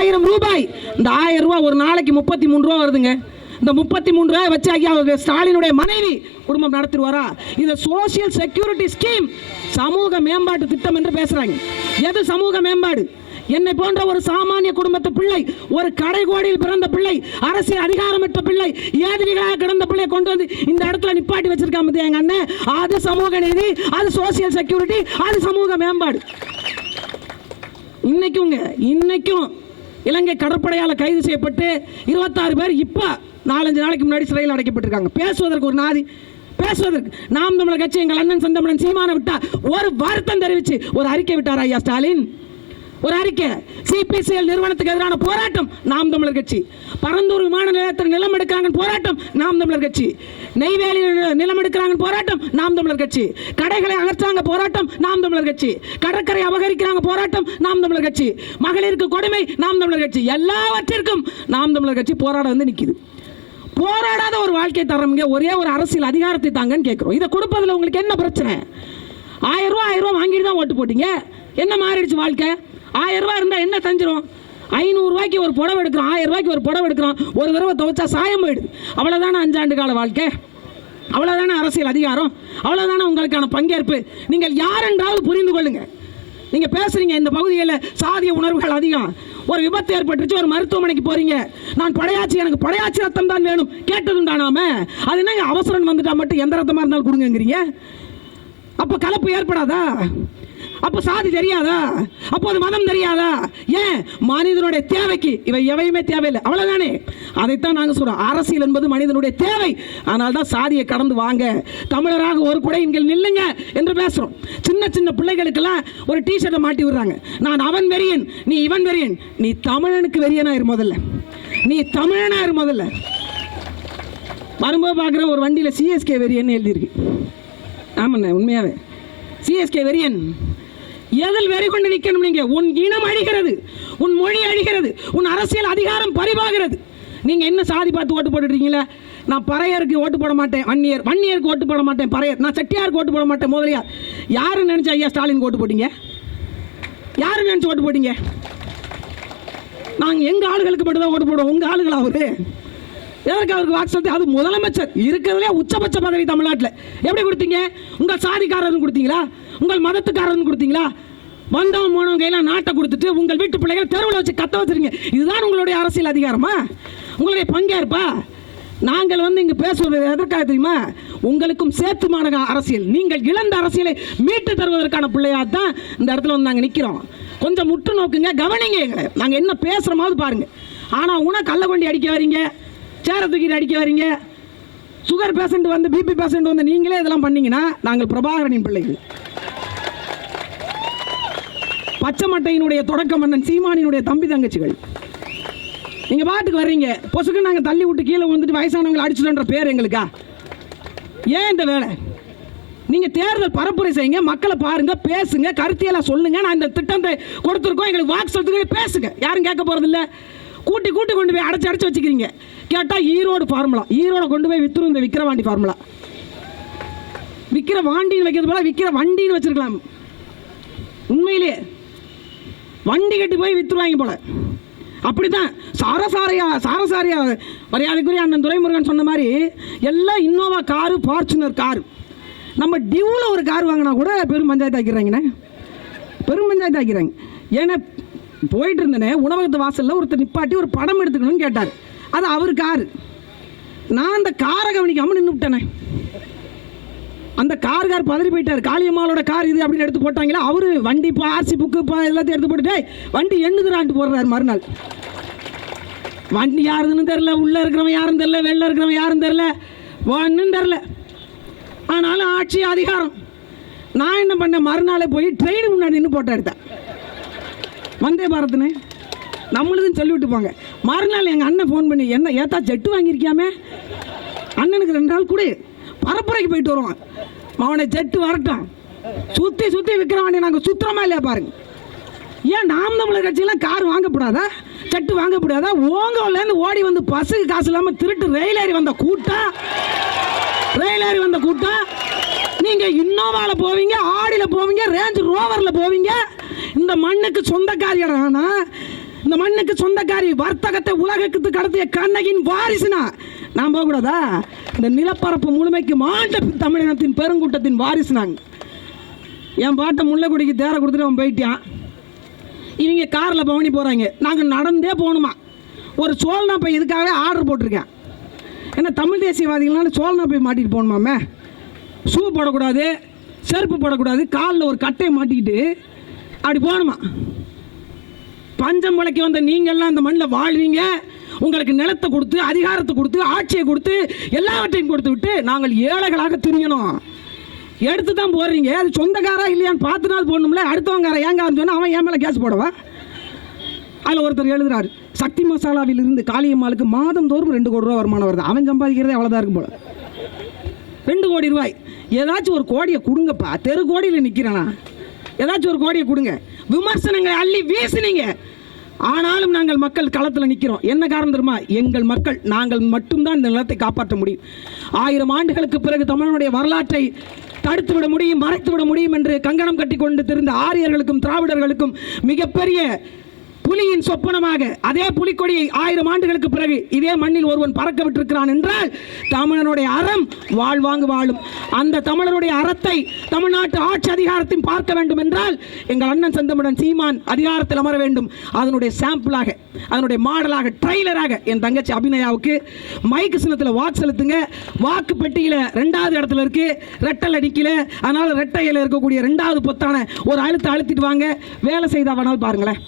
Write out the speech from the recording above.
ஆயிரம் ரூபாய். இந்த ஆயிரம் ரூபாய் ஒரு நாளைக்கு முப்பத்தி மூணு ரூபா வருதுங்க. இந்த முப்பத்தி மூணு ரூபாய் வச்சு ஐயா அவர் ஸ்டாலினுடைய மனைவி குடும்பம் நடத்திடுவாரா? இது சோசியல் செக்யூரிட்டி ஸ்கீம் சமூக மேம்பாட்டு திட்டம் என்று பேசுறாங்க. எது சமூக மேம்பாடு? என்னை போன்ற ஒரு சாமானிய குடும்பத்து பிள்ளை ஒரு கடைகோடியில் பிறந்த பிள்ளை அரசியல் அதிகாரமற்ற பிள்ளை ஏதிரிகளாக கிடந்த பிள்ளை கொண்டு வந்து இந்த இடத்துல நிப்பாட்டி வச்சிருக்காம எங்க அண்ணன்? அது சமூக நீதி அது சோசியல் செக்யூரிட்டி அது சமூக மேம்பாடு. இன்னைக்குங்க இன்னைக்கும் இலங்கை கடற்படையால் கைது செய்யப்பட்டு இருபத்தாறு பேர் இப்போ நாலஞ்சு நாளைக்கு முன்னாடி சிறையில் அடைக்கப்பட்டிருக்காங்க. பேசுவதற்கு ஒரு நாதி பேசுவதற்கு. நாம் தமிழர் கட்சி எங்கள் அண்ணன் சந்தமனன் சீமான விட்டா ஒரு வருத்தம் தெரிவித்து ஒரு அறிக்கை விட்டார் ஐயா ஸ்டாலின்? ஒரு அறிக்கை. சிபிசிஎல் நிறுவனத்துக்கு எதிரான போராட்டம் நாம் தமிழர் கட்சி. பரந்தூர் விமான நிலையத்தில் நிலம் எடுக்கிறாங்க போராட்டம் நாம் தமிழர் கட்சி. நெய்வேலி நிலம் எடுக்கிறாங்க போராட்டம் நாம் தமிழர் கட்சி. கடைகளை அகற்றாங்க போராட்டம் நாம் தமிழர் கட்சி. கடற்கரை அபகரிக்கிறாங்க போராட்டம் நாம் தமிழர் கட்சி. மகளிருக்கு கொடுமை நாம் தமிழர் கட்சி. எல்லாவற்றிற்கும் நாம் தமிழர் கட்சி போராட வந்து நிற்கிது போராடாத ஒரு வாழ்க்கை தரமுங்க ஒரே ஒரு அரசியல் அதிகாரத்தை தாங்கன்னு கேட்குறோம் இதை கொடுப்பதில் உங்களுக்கு என்ன பிரச்சனை? ஆயிரம் ரூபா ஆயிரம் ரூபா வாங்கிட்டு தான் ஓட்டு போட்டீங்க. என்ன மாறிடுச்சு வாழ்க்கை? ஆயிரம் ரூபா இருந்தால் என்ன தஞ்சிரும் ஐநூறுரூவாய்க்கு ஒரு புடவை எடுக்கிறோம். ஆயிரம் ரூபாய்க்கு ஒரு புடவை எடுக்கிறோம். ஒரு தடவை துவைச்சா சாயம் போயிடுது. அவ்வளோதானே அஞ்சாண்டு கால வாழ்க்கை? அவ்வளோதானே அரசியல் அதிகாரம்? அவ்வளோதானே உங்களுக்கான பங்கேற்பு? நீங்கள் யாரென்றாவது புரிந்து கொள்ளுங்கள் நீங்கள் பேசுகிறீங்க இந்த பகுதியில் சாதிய உணர்வுகள் அதிகம். ஒரு விபத்து ஏற்பட்டுச்சு ஒரு மருத்துவமனைக்கு போகிறீங்க நான் படையாச்சி எனக்கு படையாச்சி ரத்தம் தான் வேணும். கேட்டதுண்டானாம அது என்னங்க அவசரம் வந்துட்டால் மட்டும் எந்த ரத்தமாக இருந்தாலும் கொடுங்கங்கிறீங்க? அப்போ கலப்பு ஏற்படாதா? அப்போ சாதி தெரியாதா? அப்போ அது மதம் தெரியாதா? ஏன்? மனிதனுடைய தேவைக்கு. இவை எவையுமே தேவையில்லை. அவ்வளோதானே அதைத்தான் நாங்கள் சொல்கிறோம் அரசியல் என்பது மனிதனுடைய தேவை. அதனால தான் சாதியை கடந்து வாங்க. தமிழராக ஒரு குடை இங்கே நில்லுங்க என்று பேசுகிறோம் சின்ன சின்ன பிள்ளைகளுக்கெல்லாம் ஒரு டிஷர்ட்டை மாட்டி விடுறாங்க. நான் அவன் வெறியன் நீ இவன் வெறியன். நீ தமிழனுக்கு வெறியனா இரு முதல்ல. நீ தமிழனாயிரு இரு முதல்ல. வரும்போது பார்க்குற ஒரு வண்டியில் சிஎஸ்கே வெறியன்னு எழுதியிருக்கு. ஆமாண்ணே உண்மையாகவே சிஎஸ்கே வெறியன். எதில் வெறி கொண்டு நிற்கணும் நீங்க? உன் இனம் அழிகிறது. உன் மொழி அழிகிறது. உன் அரசியல் அதிகாரம் பறிவாகிறது நீங்க என்ன சாதி பார்த்து ஓட்டு போட்டுட்டீங்களா நான் பறையருக்கு ஓட்டு போட மாட்டேன் வன்னியர். வன்னியருக்கு ஓட்டு போட மாட்டேன் பறையர். நான் செட்டியாருக்கு ஓட்டு போட மாட்டேன் முதலியார். யாரு நினச்ச ஐயா ஸ்டாலின் ஓட்டு போட்டீங்க? யாரு நினைச்சு ஓட்டு போட்டீங்க? நாங்கள் எங்கள் ஆளுகளுக்கு மட்டும் தான் ஓட்டு போடுவோம். உங்கள் ஆளுகளா அவரு எதற்கு அவருக்கு வாக்கு அது முதலமைச்சர். இருக்கிறதுலே உச்சபட்ச பதவி தமிழ்நாட்டில். எப்படி கொடுத்தீங்க? உங்கள் சாதிக்காரர்னு கொடுத்தீங்களா? உங்கள் மதத்துக்காரர்னு கொடுத்தீங்களா? வந்தவன் போனவங்க எல்லாம் நாட்டை கொடுத்துட்டு உங்கள் வீட்டு பிள்ளைகள் தெருவில் வச்சு கத்த வச்சிருங்க இதுதான் உங்களுடைய அரசியல் அதிகாரமா? உங்களுடைய பங்கேற்பா நாங்கள் வந்து இங்கு பேசுவது எதற்காக தெரியுமா? உங்களுக்கும் சேர்த்துமான அரசியல். நீங்கள் இழந்த அரசியலை மீட்டு தருவதற்கான பிள்ளையாக தான் இந்த இடத்துல வந்து நாங்கள் நிற்கிறோம் கொஞ்சம் முற்று நோக்குங்க கவனிங்க எங்களை. நாங்கள் என்ன பேசுகிறோமாவது பாருங்கள் ஆனால் உன கள்ள கொண்டி அடிக்க வரீங்க சேர தூக்கிட்டு அடிக்க வரீங்க. சுகர் பேஷண்ட் வந்து பிபி பேஷண்ட் வந்து நீங்களே இதெல்லாம் பண்ணீங்கன்னா நாங்கள் பிரபாகரனின் பிள்ளைகள். பச்சை மட்டையினுடைய தொடக்க மன்னன் சீமானினுடைய தம்பி தங்கச்சிகள். நீங்க பாட்டுக்கு வர்றீங்க. பொசுக்கு நாங்கள் தள்ளி விட்டு கீழே வந்துட்டு வயசானவங்களை அடிச்சிடுன்ற பேர் எங்களுக்கா? ஏன் இந்த வேலை? நீங்க தேர்தல் பரப்புரை செய்யுங்க மக்களை பாருங்க பேசுங்க கருத்தியெல்லாம் சொல்லுங்க. நான் இந்த திட்டத்தை கொடுத்துருக்கோம். எங்களுக்கு வாக்கு சொல்றதுக்கு பேசுங்க. யாரும் கேட்க போறது கூட்டி கூட்டி கொண்டு போய் அடைச்சி அடைச்சி வச்சுக்கிறீங்க. கேட்டால் ஈரோடு ஃபார்முலா ஈரோடு கொண்டு போய் வித்துரும் இந்த விக்கிரவாண்டி ஃபார்முலா விற்கிற வாண்டின்னு வைக்கிறது போல விற்கிற வண்டின்னு வச்சிருக்கலாம். உண்மையிலேயே வண்டி கட்டி போய் வித்துருவாங்க போல. அப்படித்தான் சாரசாரையா சாரசாரியா மரியாதைக்குரிய அண்ணன் துரைமுருகன் சொன்ன மாதிரி எல்லாம் இன்னோவா காரு ஃபார்ச்சுனர் காரு. நம்ம டியூவில் ஒரு கார் வாங்கினா கூட பெரும் பஞ்சாயத்து ஆக்கிறாங்கண்ணே பெரும் பஞ்சாயத்து ஆக்கிறாங்க ஏன்னா போயிட்டு இருந்தேனே உணவகத்து வாசலில் ஒருத்தர் நிப்பாட்டி ஒரு படம் எடுத்துக்கணும்னு கேட்டார். அது அவர் கார். நான் அந்த காரை கவனிக்காமல் நின்றுட்டேனே அந்த கார் கார் பதறி போயிட்டார். காளியம்மாளோட கார் இது அப்படின்னு எடுத்து போட்டாங்களா அவரு வண்டி இப்போ ஆர்சி புக்கு இப்போ எல்லாத்தையும் எடுத்து போட்டுட்டே வண்டி எண்ணுதுறான்ட்டு போடுறாரு மறுநாள். வண்டி யாருதுன்னு தெரில உள்ளே இருக்கிறவன் யாரும் தெரில வெளில இருக்கிறவன் யாரும் தெரில ஒன்றும் தெரில ஆனாலும் ஆட்சி அதிகாரம். நான் என்ன பண்ணேன்? மறுநாளே போய் ட்ரெயின் முன்னாடி நின்று போட்டோ எடுத்தேன். வந்தே பாரத்னு. நம்மளுதுன்னு சொல்லிவிட்டு போங்க மறுநாள் எங்கள் அண்ணன் ஃபோன் பண்ணி என்ன ஏத்தா ஜெட்டு வாங்கியிருக்கியாமே? அண்ணனுக்கு ரெண்டு நாள் கொடு. பரப்புரைக்கு போயிட்டு வருவான். அவனை ஜெட்டு வரட்டும். சுற்றி சுற்றி விற்கிறவனே நாங்கள் சுத்தமாக இல்லையா பாருங்க. ஏன் நாம் தமிழர் கட்சியெல்லாம் கார் வாங்கக்கூடாதா செட்டு வாங்கக்கூடாதா ஓங்கோலேருந்து ஓடி வந்து பஸ்ஸுக்கு காசு இல்லாமல் திருட்டு ரயில் ஏறி வந்த கூட்டம் ரயில் ஏறி வந்த கூட்டம் நீங்கள் இன்னோவாவில் போவீங்க ஆடியில் போவீங்க ரேஞ்ச் ரோவரில் போவீங்க. இந்த மண்ணுக்கு சொந்தக்காரியடானா இந்த மண்ணுக்கு சொந்தக்காரி வர்த்தகத்தை உலகத்துக்கு கடத்திய கண்ணகியின் வாரிசுனா நான் போகக்கூடாதா? இந்த நிலப்பரப்பு முழுமைக்கு மாண்ட தமிழினத்தின் பெருங்கூட்டத்தின் வாரிசுனாங்க. என் பாட்டை முல்லைக்குடிக்கு தேர கொடுத்துட்டு அவன் போயிட்டான். இவங்க காரில் பவனி போகிறாங்க நாங்கள் நடந்தே போகணுமா? ஒரு சோழனா போய் இதுக்காகவே ஆர்டர் போட்டிருக்கேன். ஏன்னா தமிழ் தேசியவாதிகள்னால சோழனா போய் மாட்டிட்டு போகணுமாமே? ஷூ போடக்கூடாது செருப்பு போடக்கூடாது காலில் ஒரு கட்டையை மாட்டிக்கிட்டு அப்படி போகணுமா? பஞ்சம் முளைக்கு வந்த நீங்கள்லாம் அந்த மண்ணில் வாழ்வீங்க. உங்களுக்கு நிலத்தை கொடுத்து அதிகாரத்தை கொடுத்து ஆட்சியை கொடுத்து எல்லாவற்றையும் கொடுத்து விட்டு நாங்கள் ஏழைகளாக திரியணும். எடுத்து தான் போடுறீங்க. அது சொந்தக்காரா இல்லையான்னு பார்த்து நாள் போடணும்ல. அடுத்தவங்கார ஏங்காரன்னு சொன்னால் அவன் என் மேலே கேஸ் போடவா? அதில் ஒருத்தர் எழுதுறாரு. சக்தி மசாலாவில் இருந்து காளியம்மாளுக்கு மாதம் தோறும் ரெண்டு கோடி ரூபா வருமானம் வருது. அவன் சம்பாதிக்கிறதே அவ்வளோதான் இருக்கும் போல. ரெண்டு கோடி ரூபாய். ஏதாச்சும் ஒரு கோடியை கொடுங்கப்பா. தெரு கோடியில் நிற்கிறேனா ஏதாச்சும் ஒரு கோடியை கொடுங்க. விமர்சனங்களை அள்ளி வீசினீங்க. ஆனாலும் நாங்கள் மக்கள் களத்தில் நிற்கிறோம் என்ன காரணம் தெரியுமா? எங்கள் மக்கள் நாங்கள் மட்டும்தான் இந்த நிலத்தை காப்பாற்ற முடியும். ஆயிரம் ஆண்டுகளுக்கு பிறகு தமிழனுடைய வரலாற்றை தடுத்து விட முடியும் மறைத்து விட முடியும் என்று கங்கணம் கட்டி கொண்டு திரிந்த ஆரியர்களுக்கும் திராவிடர்களுக்கும் மிகப்பெரிய புலியின் சொப்பனமாக அதே புலிக்கொடியை ஆயிரம் ஆண்டுகளுக்கு பிறகு இதே மண்ணில் ஒருவன் பறக்க விட்டிருக்கிறான் என்றால் தமிழனுடைய அறம் வாழ்வாங்கு வாழும். அந்த தமிழனுடைய அறத்தை தமிழ்நாட்டு ஆட்சி அதிகாரத்தையும் பார்க்க வேண்டும் என்றால் எங்கள் அண்ணன் செந்தமிடன் சீமான் அதிகாரத்தில் அமர வேண்டும். அதனுடைய சாம்பிளாக அதனுடைய மாடலாக ட்ரெய்லராக என் தங்கச்சி அபிநயாவுக்கு மைக்கு சின்னத்தில் வாக்கு செலுத்துங்க. வாக்கு பெட்டியில் ரெண்டாவது இடத்துல இருக்கு ரெட்டல் அடிக்கல. அதனால ரெட்டையில் இருக்கக்கூடிய ரெண்டாவது பொத்தான ஒரு அழுத்த அழுத்திட்டு வாங்க. வேலை செய்தா வேணாலும் பாருங்களேன்.